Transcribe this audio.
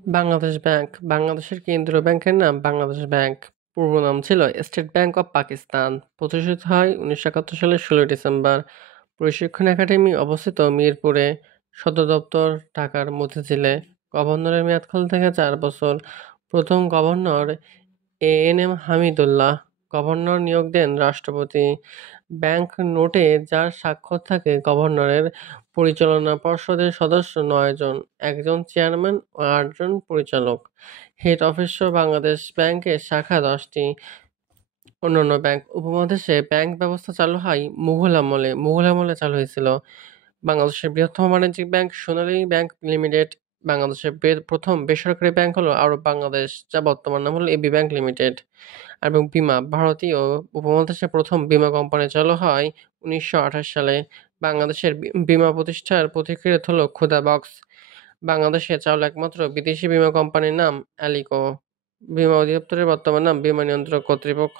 Bangladesh bank বাংলাদেশের কেন্দ্রীয় ব্যাংকের নাম বাংলাদেশ ব্যাংক। পূর্ব নাম ছিল স্টেট ব্যাংক অব পাকিস্তান। প্রতিষ্ঠিত হয় 1971 সালের 16 ডিসেম্বর। প্রশিক্ষণ একাডেমি অবস্থিত মিরপুরে। সদর দপ্তর ঢাকার মতিঝিলে। গভর্নরের মেয়াদকাল থেকে 4 বছর। প্রথম গভর্নর এএনএম হামিদুল্লাহ। গভর্নর নিয়োগ দেন রাষ্ট্রপতি। ব্যাংক নোটে যার স্বাক্ষর থাকে গভর্নরের। পরিচালনা পর্ষদের সদস্য 9 জন, একজন চেয়ারম্যান ও 8 জন পরিচালক। হেড অফিস বাংলাদেশ ব্যাংকের শাখা 10টি। অন্যান্য ব্যাংক উপমহাদেশে ব্যাংক ব্যবস্থা চালু হয় মুঘল আমলে চালু হয়েছিল। বাংলাদেশের বৃহত্তম বাণিজ্যিক ব্যাংক সোনালী ব্যাংক লিমিটেড। বাংলাদেশের প্রথম বেসরকারি ব্যাংক হলো আরব বাংলাদেশ, যা বর্তমান নাম হলো এবি ব্যাংক লিমিটেড। এবং বীমা ভারতীয় উপমহাদেশে প্রথম বীমা কোম্পানি চালু হয় 1928 সালে। বাংলাদেশের বীমা প্রতিষ্ঠার পথিকৃৎ হলো ক্ষুদা বক্স। বাংলাদেশে চালু একমাত্র বিদেশি বীমা কোম্পানির নাম অ্যালিকো। বীমা অধিদপ্তরের বর্তমান নাম বীমা নিয়ন্ত্রক কর্তৃপক্ষ।